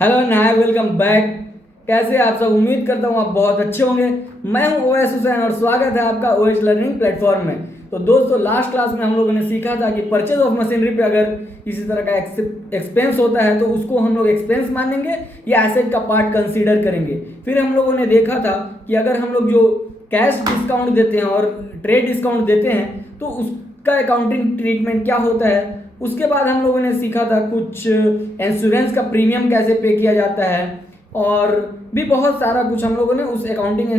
Hello and hi, welcome back. कैसे आप सब? उम्मीद करता हूँ आप बहुत अच्छे होंगे। मैं हूँ ओएस हुसैन और स्वागत है आपका ओएस लर्निंग प्लेटफॉर्म में। तो दोस्तों, लास्ट क्लास में हम लोगों ने सीखा था कि परचेज ऑफ मशीनरी पे अगर किसी तरह का एक्सपेंस होता है तो उसको हम लोग एक्सपेंस मानेंगे या एसेट का पार्ट कंसीडर करेंगे। फिर हम लोगों ने देखा था कि अगर हम लोग जो कैश डिस्काउंट देते हैं और ट्रेड डिस्काउंट देते हैं तो उसका अकाउंटिंग ट्रीटमेंट क्या होता है। उसके बाद हम लोगों ने सीखा था कुछ इंश्योरेंस का प्रीमियम कैसे पे किया जाता है और भी बहुत सारा कुछ हम लोगों ने उस अकाउंटिंग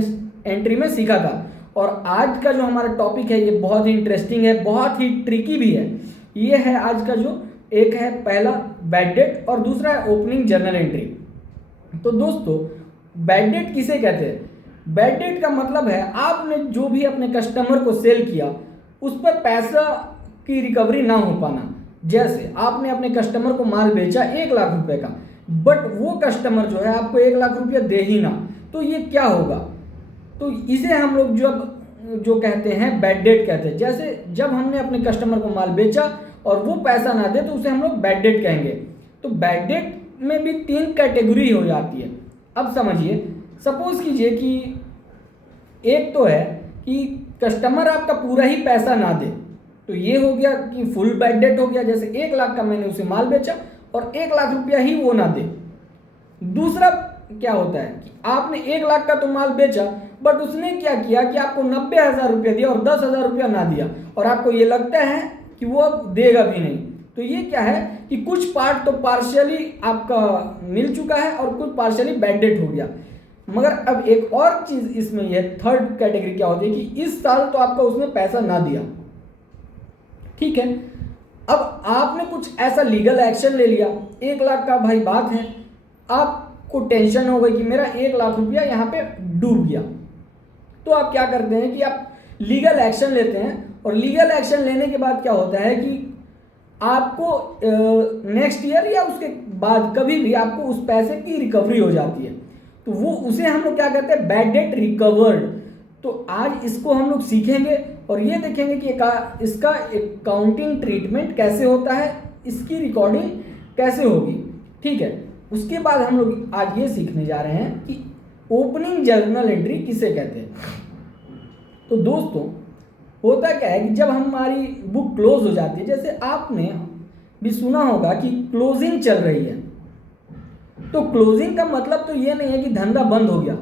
एंट्री में सीखा था। और आज का जो हमारा टॉपिक है ये बहुत ही इंटरेस्टिंग है, बहुत ही ट्रिकी भी है। ये है आज का जो एक है पहला बैड डेट और दूसरा है ओपनिंग जर्नल एंट्री। तो दोस्तों, बैड डेट किसे कहते हैं? बैड डेट का मतलब है आपने जो भी अपने कस्टमर को सेल किया उस पर पैसा की रिकवरी ना हो पाना। जैसे आपने अपने कस्टमर को माल बेचा 1 लाख रुपए का, बट वो कस्टमर जो है आपको 1 लाख रुपया दे ही ना, तो ये क्या होगा? तो इसे हम लोग जब जो कहते हैं बैड डेट कहते हैं। जैसे जब हमने अपने कस्टमर को माल बेचा और वो पैसा ना दे तो उसे हम लोग बैड डेट कहेंगे। तो बैड डेट में भी 3 कैटेगरी हो जाती है। अब समझिए, सपोज कीजिए कि एक तो है कि कस्टमर आपका पूरा ही पैसा ना दे, तो ये हो गया कि फुल बैड डेट हो गया। जैसे 1 लाख का मैंने उसे माल बेचा और 1 लाख रुपया ही वो ना दे। दूसरा क्या होता है कि आपने 1 लाख का तो माल बेचा, बट उसने क्या किया कि आपको 90,000 रुपया दिया और 10,000 रुपया ना दिया, और आपको ये लगता है कि वो अब देगा भी नहीं। तो ये क्या है कि कुछ पार्ट तो पार्शियली आपका मिल चुका है और कुछ पार्शियली बैड डेट हो गया। मगर अब एक और चीज इसमें यह थर्ड कैटेगरी क्या होती है कि इस साल तो आपका उसने पैसा ना दिया, ठीक है। अब आपने कुछ ऐसा लीगल एक्शन ले लिया, 1 लाख का भाई बात है, आपको टेंशन हो गई कि मेरा 1 लाख रुपया यहाँ पे डूब गया। तो आप क्या करते हैं कि आप लीगल एक्शन लेते हैं, और लीगल एक्शन लेने के बाद क्या होता है कि आपको नेक्स्ट ईयर या उसके बाद कभी भी आपको उस पैसे की रिकवरी हो जाती है। तो वो उसे हम लोग क्या कहते हैं, बैड डेट रिकवर्ड। तो आज इसको हम लोग सीखेंगे और ये देखेंगे कि इसका अकाउंटिंग ट्रीटमेंट कैसे होता है, इसकी रिकॉर्डिंग कैसे होगी, ठीक है। उसके बाद हम लोग आज ये सीखने जा रहे हैं कि ओपनिंग जर्नल एंट्री किसे कहते हैं। तो दोस्तों, होता क्या है कि जब हमारी बुक क्लोज हो जाती है, जैसे आपने भी सुना होगा कि क्लोजिंग चल रही है, तो क्लोजिंग का मतलब तो ये नहीं है कि धंधा बंद हो गया।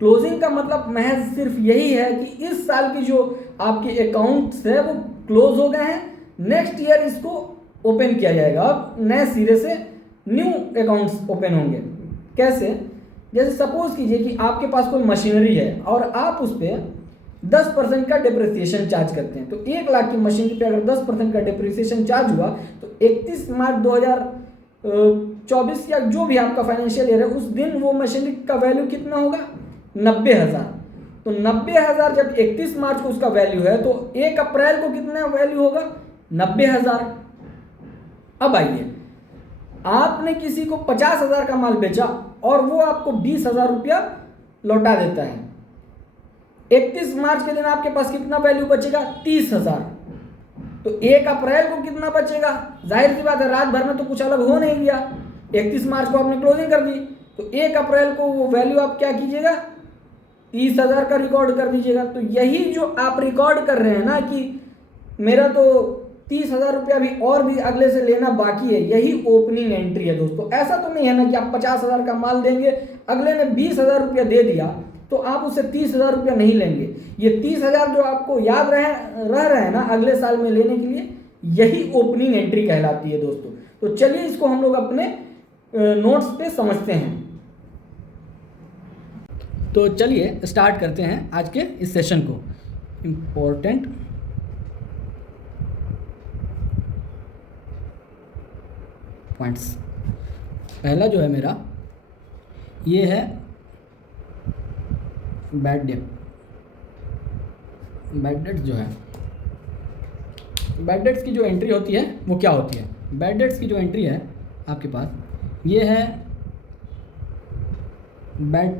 क्लोजिंग का मतलब महज सिर्फ यही है कि इस साल की जो आपके अकाउंट्स है वो क्लोज हो गए हैं, नेक्स्ट ईयर इसको ओपन किया जाएगा। अब नए सिरे से न्यू अकाउंट्स ओपन होंगे। कैसे? जैसे सपोज कीजिए कि आपके पास कोई मशीनरी है और आप उस पर 10% का डिप्रिसिएशन चार्ज करते हैं। तो 1 लाख की मशीनरी पे अगर 10% का डिप्रिसिएशन चार्ज हुआ तो 31 मार्च 2024 या जो भी आपका फाइनेंशियल ईयर है उस दिन वो मशीनरी का वैल्यू कितना होगा? 90,000। तो 90,000 जब 31 मार्च को उसका वैल्यू है तो 1 अप्रैल को कितना वैल्यू होगा? 90,000। अब आइए, आपने किसी को 50,000 का माल बेचा और वो आपको 20,000 रुपया लौटा देता है। 31 मार्च के दिन आपके पास कितना वैल्यू बचेगा? 30,000। तो 1 अप्रैल को कितना बचेगा? जाहिर सी बात है, रात भर में तो कुछ अलग हो नहीं गया। 31 मार्च को आपने क्लोजिंग कर दी, तो 1 अप्रैल को वो वैल्यू आप क्या कीजिएगा? 30,000 का रिकॉर्ड कर दीजिएगा। तो यही जो आप रिकॉर्ड कर रहे हैं ना कि मेरा तो 30,000 रुपया भी और भी अगले से लेना बाकी है, यही ओपनिंग एंट्री है दोस्तों। ऐसा तो नहीं है ना कि आप 50,000 का माल देंगे, अगले ने 20,000 रुपया दे दिया तो आप उससे 30,000 रुपया नहीं लेंगे। ये 30,000 जो आपको याद रह रहे हैं ना अगले साल में लेने के लिए, यही ओपनिंग एंट्री कहलाती है दोस्तों। तो चलिए इसको हम लोग अपने नोट्स पे समझते हैं। तो चलिए स्टार्ट करते हैं आज के इस सेशन को। Important points. पहला जो है मेरा ये है बैड डेट। बैड डेट्स जो है, बैड डेट्स की जो एंट्री होती है वो क्या होती है? बैड डेट्स की जो एंट्री है आपके पास ये है bad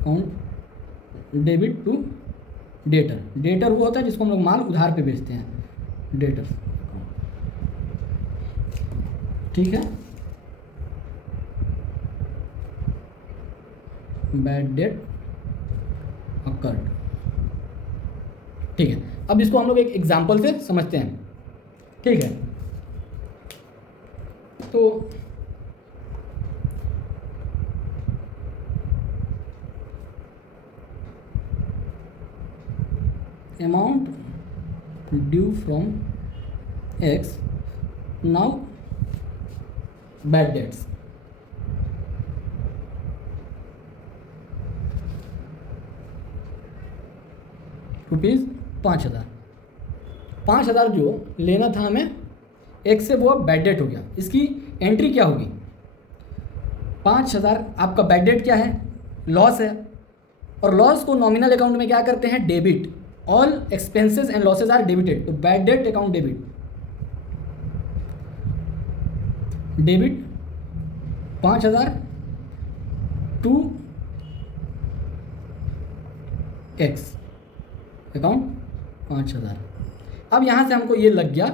account debit to debtor. Debtor वो होता है जिसको हम लोग माल उधार पे बेचते हैं, डेटर। ठीक है, बैड डेट अकर्ड। ठीक है, अब इसको हम लोग एक एग्जांपल से समझते हैं। ठीक है, तो amount due from X, now bad debts, rupees 5,000। 5,000 जो लेना था हमें X से, वो अब बैड डेट हो गया। इसकी एंट्री क्या होगी? 5,000 आपका बैड डेट क्या है? लॉस है, और लॉस को नॉमिनल अकाउंट में क्या करते हैं? Debit. All expenses and losses are debited, तो bad debt account debit, debit 5,000 to X account 5,000। अब यहाँ से हमको ये लग गया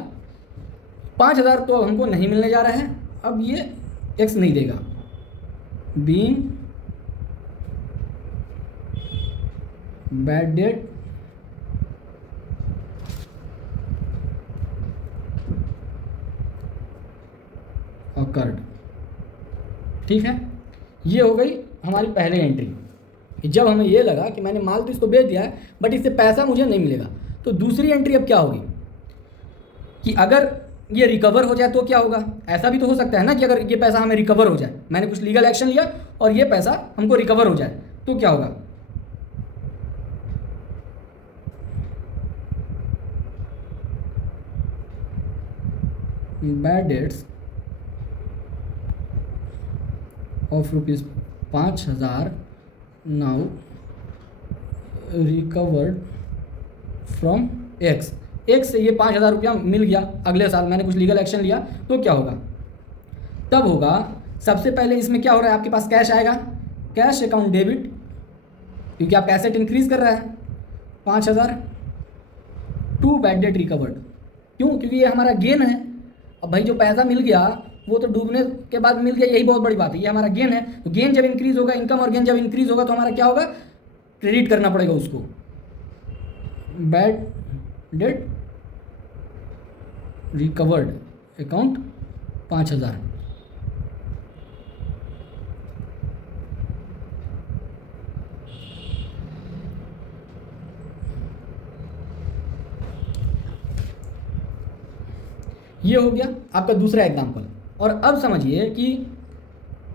5,000 तो हमको नहीं मिलने जा रहा है, अब ये एक्स नहीं देगा। Being bad debt occurred. ठीक है, ये हो गई हमारी पहली एंट्री। जब हमें ये लगा कि मैंने माल तो इसको बेच दिया है बट इससे पैसा मुझे नहीं मिलेगा, तो दूसरी एंट्री अब क्या होगी कि अगर ये रिकवर हो जाए तो क्या होगा? ऐसा भी तो हो सकता है ना कि अगर ये पैसा हमें रिकवर हो जाए, मैंने कुछ लीगल एक्शन लिया और ये पैसा हमको रिकवर हो जाए, तो क्या होगा? Bad debts of rupees 5,000 now recovered from x. X से ये 5,000 रुपया मिल गया अगले साल, मैंने कुछ लीगल एक्शन लिया, तो क्या होगा? तब होगा सबसे पहले इसमें क्या हो रहा है, आपके पास कैश आएगा, कैश अकाउंट डेबिट, क्योंकि आपका एसेट इंक्रीज कर रहा है 5,000 टू बैड डेट रिकवर्ड। क्यों? क्योंकि ये हमारा गेन है। अब भाई जो पैसा मिल गया वो तो डूबने के बाद मिल गया, यही बहुत बड़ी बात है, ये हमारा गेन है। तो गेन जब इंक्रीज होगा, इनकम और गेन जब इंक्रीज होगा तो हमारा क्या होगा? क्रेडिट करना पड़ेगा उसको। Bad debt recovered account 5,000। ये हो गया आपका दूसरा एग्जाम्पल। और अब समझिए कि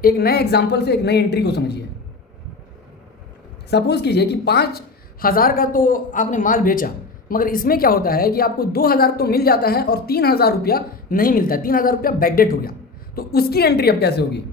एक नए एग्जाम्पल से एक नई एंट्री को समझिए। सपोज कीजिए कि 5,000 का तो आपने माल बेचा, मगर इसमें क्या होता है कि आपको 2,000 तो मिल जाता है और 3,000 रुपया नहीं मिलता है, 3,000 रुपया बैड डेट हो गया। तो उसकी एंट्री अब कैसे होगी?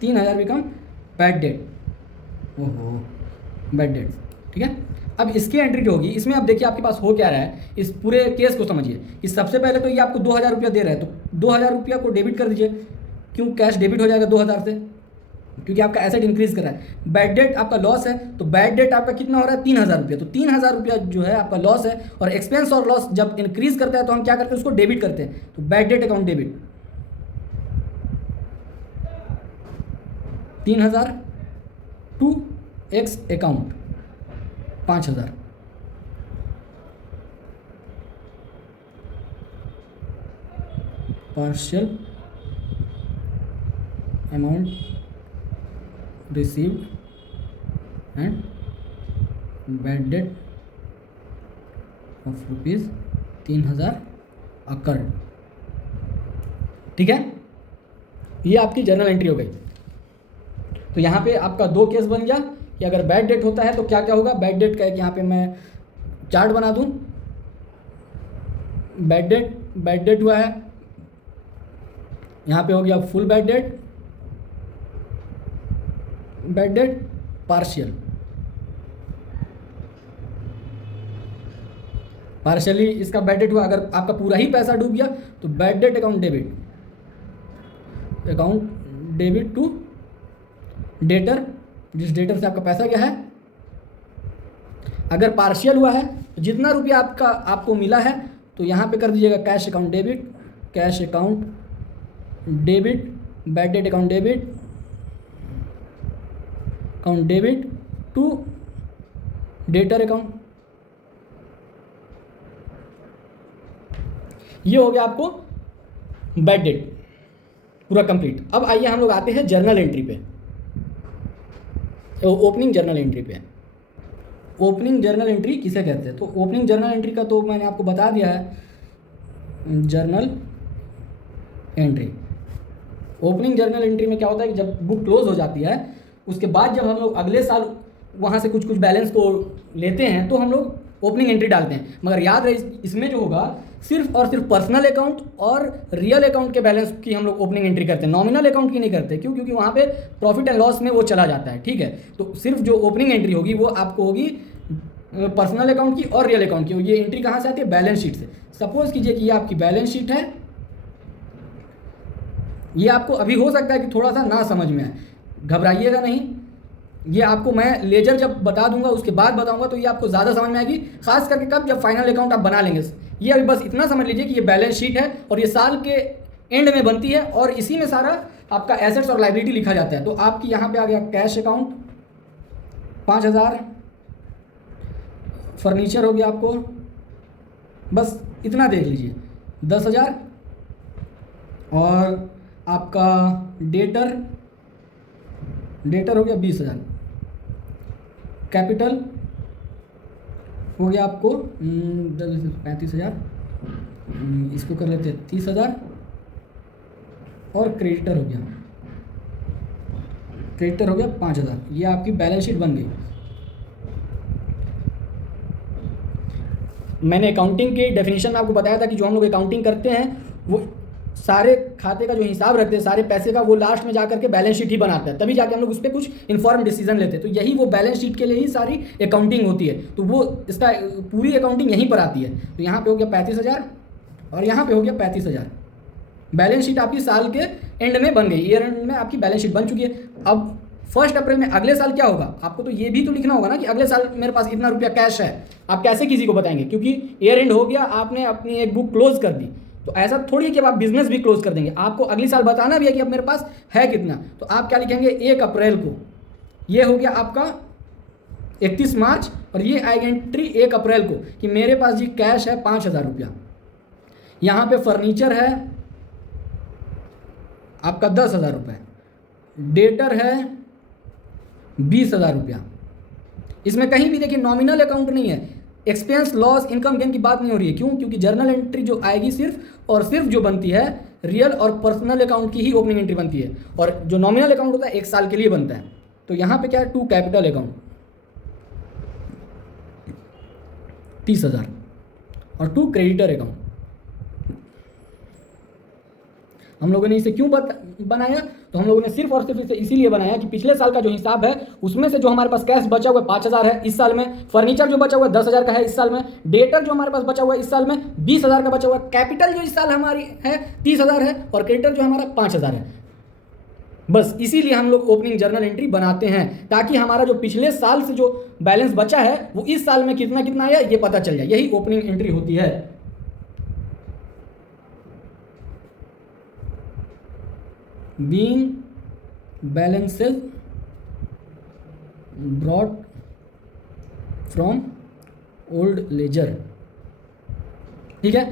तीन 3,000 बिकम बैड डेट। ओहो, बैड डेट। ठीक है, अब इसकी एंट्री जो होगी, इसमें अब देखिए आपके पास हो क्या रहा है, इस पूरे केस को समझिए कि सबसे पहले तो ये आपको 2,000 रुपया दे रहा है, तो 2,000 रुपया को डेबिट कर दीजिए। क्यों? कैश डेबिट हो जाएगा 2,000 से, क्योंकि आपका एसेट इंक्रीज कर रहा है। बैड डेट आपका लॉस है, तो बैड डेट आपका कितना हो रहा है? 3,000 रुपया। तो 3,000 रुपया जो है आपका लॉस है, और एक्सपेंस और लॉस जब इंक्रीज करता है तो हम क्या करते हैं? उसको डेबिट करते हैं। तो bad debt account debit 3,000 to X account 5,000। Partial amount received and bad debt of rupees 3,000 occurred. ठीक है, ये आपकी जर्नल एंट्री हो गई। तो यहाँ पे आपका दो केस बन गया कि अगर बैड डेट होता है तो क्या क्या होगा। बैड डेट का एक यहाँ पे मैं चार्ट बना दूँ, बैड डेट हुआ है, यहाँ पे हो गया full bad debt, bad debt, partially इसका बैड डेट हुआ। अगर आपका पूरा ही पैसा डूब गया तो bad debt account debit to debtor, जिस डेटर से आपका पैसा गया है। अगर पार्शियल हुआ है तो जितना रुपया आपको मिला है तो यहाँ पे कर दीजिएगा cash account debit, bad debt account debit to debtor account. ये हो गया आपको बैड डेट पूरा कंप्लीट। अब आइए हम लोग आते हैं जर्नल एंट्री पे, ओपनिंग जर्नल एंट्री पे। ओपनिंग जर्नल एंट्री किसे कहते हैं? तो ओपनिंग जर्नल एंट्री का तो मैंने आपको बता दिया है, journal entry. Opening journal entry में क्या होता है कि जब बुक क्लोज हो जाती है उसके बाद जब हम लोग अगले साल वहाँ से कुछ बैलेंस को लेते हैं तो हम लोग ओपनिंग एंट्री डालते हैं। मगर याद रहे इसमें जो होगा सिर्फ और सिर्फ पर्सनल अकाउंट और रियल अकाउंट के बैलेंस की हम लोग ओपनिंग एंट्री करते हैं, नॉमिनल अकाउंट की नहीं करते। क्यों? क्योंकि वहाँ पे प्रॉफिट एंड लॉस में वो चला जाता है। ठीक है, तो सिर्फ जो ओपनिंग एंट्री होगी वो आपको होगी पर्सनल अकाउंट की और रियल अकाउंट की। ये एंट्री कहाँ से आती है? बैलेंस शीट से। सपोज कीजिए कि ये आपकी बैलेंस शीट है, ये आपको अभी हो सकता है कि थोड़ा सा ना समझ में आए, घबराइएगा नहीं। ये आपको मैं लेजर जब बता दूंगा उसके बाद बताऊंगा तो ये आपको ज़्यादा समझ में आएगी, खास करके कब? जब फाइनल अकाउंट आप बना लेंगे। ये अभी बस इतना समझ लीजिए कि ये बैलेंस शीट है और ये साल के एंड में बनती है और इसी में सारा आपका एसेट्स और लायबिलिटी लिखा जाता है। तो आपकी यहाँ पे आ गया कैश अकाउंट 5000, फर्नीचर हो गया आपको, बस इतना देख लीजिए 10,000, और आपका डेटर हो गया 20,000, कैपिटल हो गया आपको 35,000, इसको कर लेते हैं 30,000, और क्रेडिटर हो गया 5,000। ये आपकी बैलेंस शीट बन गई। मैंने अकाउंटिंग के डेफिनेशन में आपको बताया था कि जो हम लोग अकाउंटिंग करते हैं वो सारे खाते का जो हिसाब रखते हैं, सारे पैसे का, वो लास्ट में जाकर के बैलेंस शीट ही बनाता है, तभी जाके हम लोग उस पर कुछ इन्फॉर्म डिसीजन लेते हैं। तो यही वो बैलेंस शीट के लिए ही सारी अकाउंटिंग होती है। तो वो इसका पूरी अकाउंटिंग यहीं पर आती है। तो यहाँ पे हो गया 35,000 और यहाँ पे हो गया 35,000। बैलेंस शीट आपकी साल के एंड में बन गई, ईयर एंड में आपकी बैलेंस शीट बन चुकी है। अब 1 अप्रैल में अगले साल क्या होगा आपको तो ये भी तो लिखना होगा ना कि अगले साल मेरे पास इतना रुपया कैश है। आप कैसे किसी को बताएंगे? क्योंकि ईयर एंड हो गया, आपने अपनी एक बुक क्लोज कर दी, तो ऐसा थोड़ी है कि आप बिजनेस भी क्लोज कर देंगे। आपको अगले साल बताना भी है कि अब मेरे पास है कितना। तो आप क्या लिखेंगे? 1 अप्रैल को ये हो गया आपका 31 मार्च, और ये आएगी एंट्री 1 अप्रैल को कि मेरे पास जी कैश है 5,000 रुपया। यहाँ पे फर्नीचर है आपका 10,000 रुपये, डेटर है 20,000 रुपया। इसमें कहीं भी देखिए नॉमिनल अकाउंट नहीं है, एक्सपेंस, लॉस, इनकम, गेन की बात नहीं हो रही है। क्यों? क्योंकि जर्नल एंट्री जो आएगी सिर्फ और सिर्फ जो बनती है रियल और पर्सनल अकाउंट की ही ओपनिंग एंट्री बनती है, और जो नॉमिनल अकाउंट होता है 1 साल के लिए बनता है। तो यहाँ पे क्या है? 2 कैपिटल अकाउंट 30,000 और 2 क्रेडिटर अकाउंट। हम लोगों ने इसे क्यों बनाया? तो हम लोगों ने सिर्फ और सिर्फ इसे इसीलिए बनाया कि पिछले साल का जो हिसाब है उसमें से जो हमारे पास कैश बचा हुआ 5,000 है इस साल में, फर्नीचर जो बचा हुआ 10,000 का है इस साल में, डेटर जो हमारे पास बचा हुआ इस साल में 20,000 का बचा हुआ, कैपिटल जो इस साल हमारी है 30,000 है, और क्रेडिटर जो हमारा 5,000 है। बस इसीलिए हम लोग ओपनिंग जर्नल एंट्री बनाते हैं, ताकि हमारा जो पिछले साल से जो बैलेंस बचा है वो इस साल में कितना कितना आया ये पता चल जाए। यही ओपनिंग एंट्री होती है। being balances brought from old ledger। ठीक है,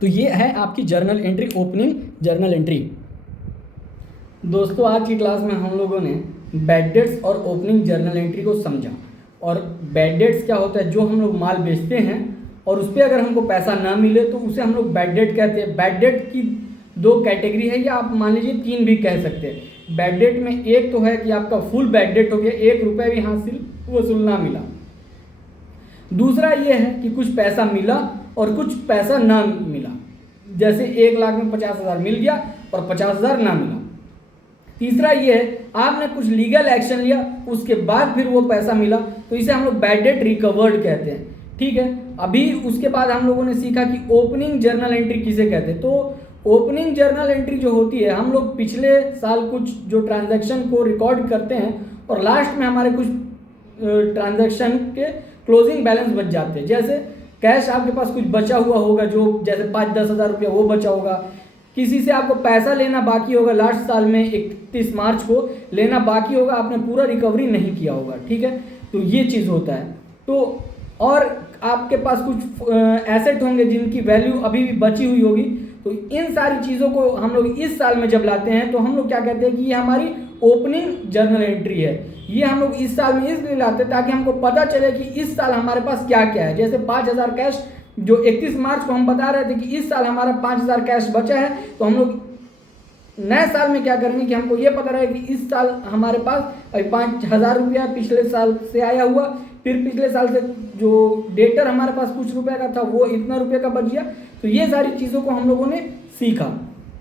तो ये है आपकी journal entry, opening journal entry. दोस्तों आज की क्लास में हम लोगों ने बैड डेट्स और ओपनिंग जर्नल एंट्री को समझा। और बैड डेट्स क्या होता है? जो हम लोग माल बेचते हैं और उस पर अगर हमको पैसा ना मिले तो उसे हम लोग बैड डेट कहते हैं। बैड डेट की 2 कैटेगरी है, या आप मान लीजिए 3 भी कह सकते हैं। बैड डेट में एक तो है कि आपका फुल बैड डेट हो गया, 1 रुपये भी हासिल वसूलना मिला। दूसरा ये है कि कुछ पैसा मिला और कुछ पैसा ना मिला, जैसे 1 लाख में 50,000 मिल गया और 50,000 ना मिला। तीसरा ये है आपने कुछ लीगल एक्शन लिया, उसके बाद फिर वो पैसा मिला, तो इसे हम लोग बैड डेट रिकवर्ड कहते हैं। ठीक है, अभी उसके बाद हम लोगों ने सीखा कि ओपनिंग जर्नल एंट्री किसे कहते हैं। तो ओपनिंग जर्नल एंट्री जो होती है, हम लोग पिछले साल कुछ जो ट्रांजैक्शन को रिकॉर्ड करते हैं और लास्ट में हमारे कुछ ट्रांजैक्शन के क्लोजिंग बैलेंस बच जाते हैं। जैसे कैश आपके पास कुछ बचा हुआ होगा, जो जैसे 5-10 हज़ार रुपया वो बचा होगा, किसी से आपको पैसा लेना बाकी होगा, लास्ट साल में 31 मार्च को लेना बाकी होगा, आपने पूरा रिकवरी नहीं किया होगा। ठीक है, तो ये चीज़ होता है। तो और आपके पास कुछ एसेट होंगे जिनकी वैल्यू अभी भी बची हुई होगी, तो इन सारी चीज़ों को हम लोग इस साल में जब लाते हैं तो हम लोग क्या कहते हैं कि ये हमारी ओपनिंग जर्नल एंट्री है। ये हम लोग इस साल में इसलिए लाते हैं ताकि हमको पता चले कि इस साल हमारे पास क्या क्या है। जैसे 5,000 कैश जो 31 मार्च को हम बता रहे थे कि इस साल हमारा 5,000 कैश बचा है, तो हम लोग नए साल में क्या करेंगे कि हमको ये पता रहे कि इस साल हमारे पास 5,000 रुपया पिछले साल से आया हुआ, फिर पिछले साल से जो डेटर हमारे पास कुछ रुपए का था वो इतना रुपये का बच गया। तो ये सारी चीज़ों को हम लोगों ने सीखा।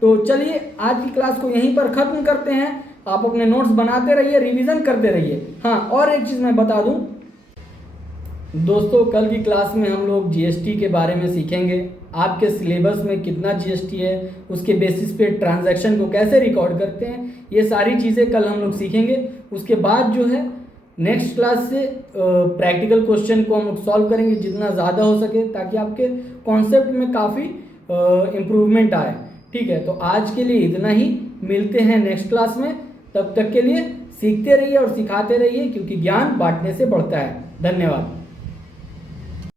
तो चलिए आज की क्लास को यहीं पर ख़त्म करते हैं। आप अपने नोट्स बनाते रहिए, रिवीजन करते रहिए। हाँ, और एक चीज़ मैं बता दूं दोस्तों, कल की क्लास में हम लोग जीएसटी के बारे में सीखेंगे। आपके सिलेबस में कितना जीएसटी है, उसके बेसिस पे ट्रांजैक्शन को कैसे रिकॉर्ड करते हैं, ये सारी चीज़ें कल हम लोग सीखेंगे। उसके बाद जो है नेक्स्ट क्लास से प्रैक्टिकल क्वेश्चन को हम लोग सॉल्व करेंगे जितना ज़्यादा हो सके, ताकि आपके कॉन्सेप्ट में काफ़ी इम्प्रूवमेंट आए। ठीक है, तो आज के लिए इतना ही, मिलते हैं नेक्स्ट क्लास में। तब तक के लिए सीखते रहिए और सिखाते रहिए, क्योंकि ज्ञान बांटने से बढ़ता है। धन्यवाद।